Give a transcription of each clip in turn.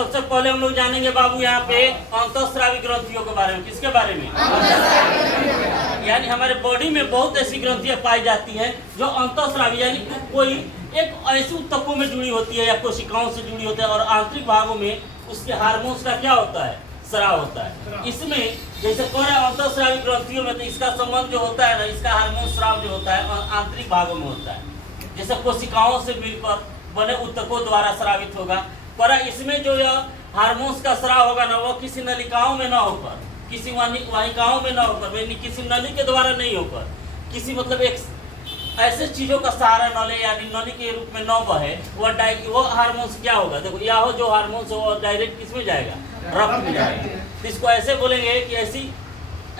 सबसे पहले हम लोग जानेंगे बाबू यहाँ पे अंतःस्रावी ग्रंथियों के बारे में। किसके बारे में? यानी हमारे बॉडी में बहुत ऐसी ग्रंथियां पाई जाती हैं जो अंतःस्रावी यानी कोई एक ऐसे ऊतकों में जुड़ी होती है या कोशिकाओं से जुड़ी होती है और आंतरिक भागों में उसके हार्मोन्स का क्या होता है? स्राव होता है। इसमें जैसे कह रहे अंतःस्रावी ग्रंथियों में तो इसका संबंध जो होता है ना, इसका हार्मोन स्राव जो होता है आंतरिक भागों में होता है। जैसे कोशिकाओं से मिलकर बने ऊतकों द्वारा स्रावित होगा, पर इसमें जो यह हार्मोन्स का स्राव होगा ना, वो किसी नलिकाओं में ना होकर, किसी वाहिकाओं में ना होकर, किसी नली के द्वारा नहीं होकर, किसी मतलब एक ऐसे चीजों का सहारा न ले, यानी नली के रूप में न बहे, वो हार्मोन्स क्या होगा? देखो यह हो जो हार्मोन्स हो डायरेक्ट किस में जाएगा? रक्त में जाएगा। तो इसको ऐसे बोलेंगे कि ऐसी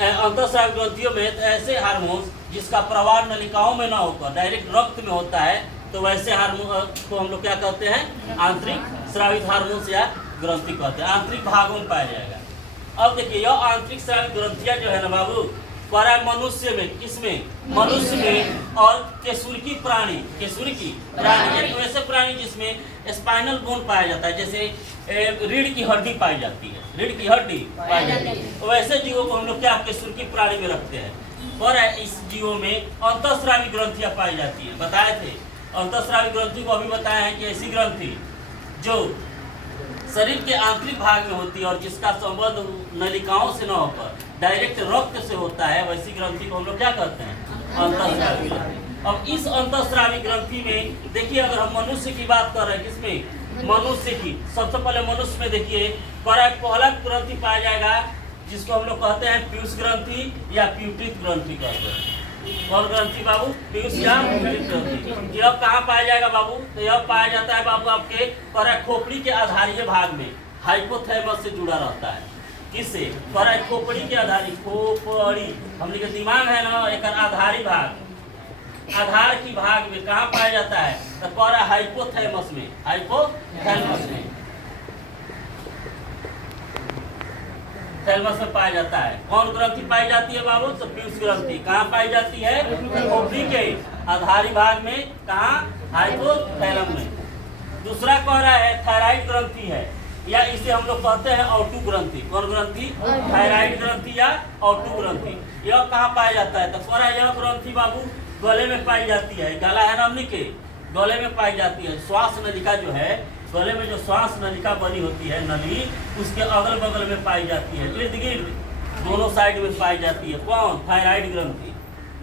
अंतःस्रावी ग्रंथियों में ऐसे हार्मोन्स जिसका प्रवाह नलिकाओं में ना होकर डायरेक्ट रक्त में होता है, तो वैसे हार्मोन को हम लोग क्या कहते हैं? आंतरिक स्रावित हार्मोन्स या ग्रंथि कहते हैं। आंतरिक भागों में पाया जाएगा। अब देखिए यह आंतरिक स्रावित ग्रंथियां जो है ना बाबू, पर मनुष्य में, किसमें? मनुष्य में और केसुरकी प्राणी यानी वैसे प्राणी जिसमें स्पाइनल बोन पाया जाता है, जैसे रीढ़ की हड्डी पाई जाती है, रीढ़ की हड्डी पाई जाती है, वैसे जीवों को हम लोग क्या केसुरकी प्राणी में रखते हैं। पर इस जीवों में अंतःस्रावी ग्रंथियां पाई जाती है। बताए थे अंतःस्रावी ग्रंथि को अभी बताया है कि ऐसी ग्रंथि जो शरीर के आंतरिक भाग में होती है और जिसका संबंध नलिकाओं से न होकर डायरेक्ट रक्त से होता है, वैसी ग्रंथि को हम लोग क्या कहते हैं? अंतःस्रावी ग्रंथि। अब इस अंतःस्रावी ग्रंथि में देखिए, अगर हम मनुष्य की बात कर रहे हैं, किसमें? मनुष्य की। सबसे पहले मनुष्य में देखिए पहला ग्रंथि पाया जाएगा जिसको हम लोग कहते हैं पीयूष ग्रंथि या प्यूटित ग्रंथि कहते हैं। कौन ग्रंथि बाबू? पीयूष या प्यूटित ग्रंथि। यह कहाँ पाया जाएगा बाबू? तो यह पाया जाता है बाबू आपके खोपड़ी के आधारीय भाग में, हाइपोथैलमस से जुड़ा रहता है। किससे? खोपड़ी के आधारी, खोपड़ी हमने के दिमाग है ना, एक आधारी भाग, आधार की भाग में कहाँ पाया जाता है? तो हाइपोथैलमस में, हाइपोथैलमस में, थैलमस में पाया जाता है। कौन ग्रंथि पाई जाती है बाबू? तो पीयूष ग्रंथि। कहाँ पाई जाती है? खोपड़ी के आधारी भाग में। कहाँ? हाइपोथैलम में। दूसरा कह रहा है थायराइड ग्रंथि है, या इसे हम लोग कहते हैं ऑटू ग्रंथि। कौन ग्रंथि? थायराइड ग्रंथि या ऑटू ग्रंथि। यह कहाँ पाया जाता है? तो कह रहा है यह ग्रंथि बाबू गले में पाई जाती है। गला है ना हमने के, गले में पाई जाती है। श्वास नलिका जो है, गले में जो श्वास नलिका बनी होती है, नली, उसके अगल बगल में पाई जाती है, इर्द गिर्द दोनों साइड में पाई जाती है। कौन? थायराइड ग्रंथि।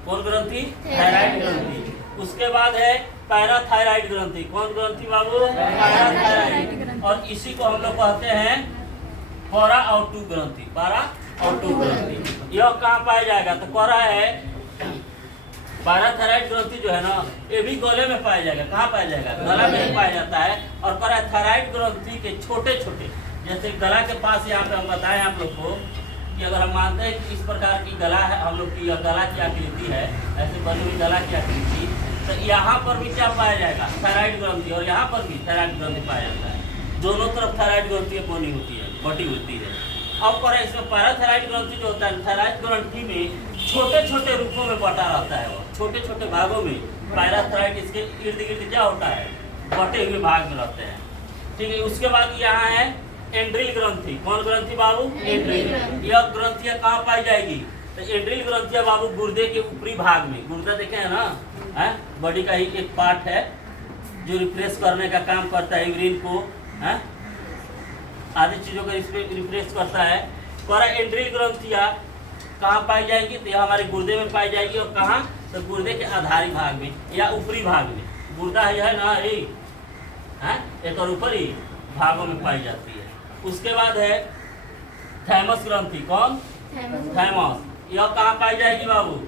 कौन ग्रंथि? थायराइड ग्रंथि। उसके बाद है पैराथायराइड ग्रंथि। कौन ग्रंथि बाबू? पैराथायराइड। और इसी को हम लोग कहते हैं पैराऑटू ग्रंथि। पैराऑटू ग्रंथि। यह कहाँ पाया जाएगा? तो कह रहा है पैराथायराइड ग्रंथि जो है ना, ये भी गले में पाया जाएगा। कहाँ पाया जाएगा? गला में ही पाया जाता है। और पैराथायराइड ग्रंथि के छोटे छोटे, जैसे गला के पास यहाँ पे हम बताएं आप लोग को कि अगर हम मानते हैं कि इस प्रकार की गला है, हम लोग की गला की आकृति है, ऐसे बनी हुई गला की आकृति, तो यहाँ पर भी क्या पाया जाएगा? थायराइड ग्रंथि। और यहाँ पर भी थायराइड ग्रंथि पाया जाता है। दोनों तरफ थायराइड ग्रंथि बनी होती है, बटी होती है। अब पर इसमें पैराथायराइड ग्रंथि जो होता है, थायराइड ग्रंथि में छोटे छोटे रूपों में बटा रहता है। वो छोटे छोटे भागों में पैराथायराइड इसके इर्द गिर्द क्या होता है? बटे हुए भाग में रहते हैं। ठीक है। उसके बाद यहाँ है एंड्रिल ग्रंथि। कौन ग्रंथि बाबू? एंड्रिल। यह ग्रंथियां कहाँ पाई जाएगी? तो एंड्रिल ग्रंथियां बाबू गुर्दे के ऊपरी भाग में। गुर्दा देखे है ना, बॉडी का ही एक पार्ट है जो रिफ्रेश करने का काम करता है, यूरिन को, आदि चीजों को रिफ्रेश करता है। एंड्रिल ग्रंथियां कहाँ पाई जाएगी? तो यह हमारे गुर्दे में पाई जाएगी। और कहाँ? तो गुर्दे के आधारी भाग में या ऊपरी भाग में। गुर्दा है ना, एक और ऊपरी भागों में पाई जाती है। उसके बाद है थैमस ग्रंथि। कौन? थैमस। यह कहाँ पाई जाएगी बाबू?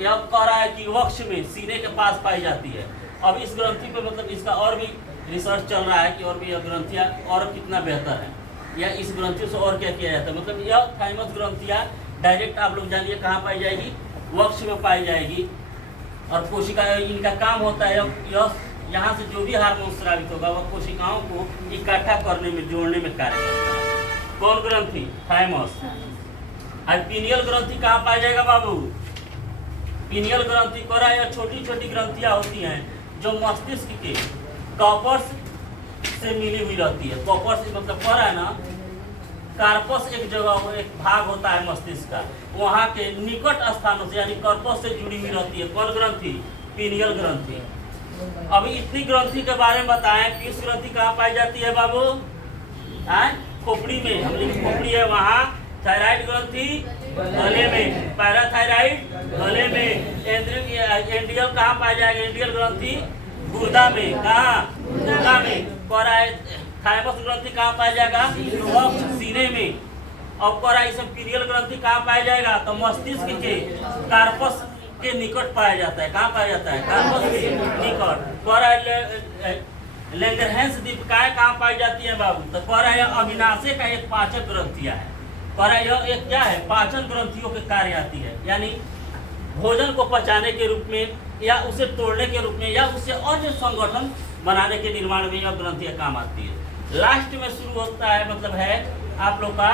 यह कह रहा है कि वक्ष में, सीने के पास पाई जाती है। अब इस ग्रंथि पे मतलब इसका और भी रिसर्च चल रहा है कि और भी यह ग्रंथियाँ और कितना बेहतर है, या इस ग्रंथियों से और क्या किया जाता है। मतलब यह थैमस ग्रंथियाँ डायरेक्ट आप लोग जानिए कहाँ पाई जाएगी? वक्ष में पाई जाएगी। और कोशिका, इनका काम होता है यह यहाँ से जो भी हार्मोन स्रावित होगा वह कोशिकाओं को इकट्ठा करने में, जोड़ने में कार्य करता है। कौन ग्रंथि? थाइमस। और पीनियल ग्रंथि कहाँ पाया जाएगा बाबू? पीनियल ग्रंथि करा, यह छोटी छोटी ग्रंथियां होती हैं जो मस्तिष्क के कॉपर्स से मिली हुई रहती है। कॉपर से मतलब पर है ना, कार्पस एक जगह एक भाग होता है मस्तिष्क का, वहाँ के निकट स्थानों से यानी कार्पस से जुड़ी हुई रहती है। कौन ग्रंथि? पीनियल ग्रंथि। अभी इतनी ग्रंथि के बारे में बताएं। पीयूष ग्रंथि कहाँ पाई जाती है बाबू? खोपड़ी में, हम लोग खोपड़ी है वहाँ। थायराइड ग्रंथि गले में, पैराथायराइड गले में। एंड्रियल कहाँ पाया जाएगा? एंड्रियल ग्रंथि गुर्दा में। कहाँ? गुर्दा में। थाइमस ग्रंथि कहाँ पाया जाएगा? सीने में। और पीनियल ग्रंथि कहाँ पाया जाएगा? तो मस्तिष्क के कार्पस के निकट पाया जाता है। कहाँ पाया जाता है? कार्पस के निकट। लैंगरहैंस दीपिकाएं कहाँ पाई जाती है बाबू? तो अविनाशय का एक पाचक ग्रंथिया है। यह एक क्या है? पाचन ग्रंथियों के कार्य आती है, यानी भोजन को पचाने के रूप में या उसे तोड़ने के रूप में या उससे अन्य संगठन बनाने के निर्माण में यह ग्रंथियां काम आती है। लास्ट में शुरू होता है मतलब है आप लोग का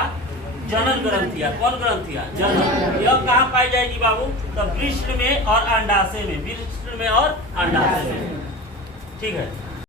जनन ग्रंथियां। कौन ग्रंथियां? जनन। यह कहाँ पाई जाएगी बाबू? तो वृषण में और अंडाशय में। वृषण में और अंडाशय में। ठीक है।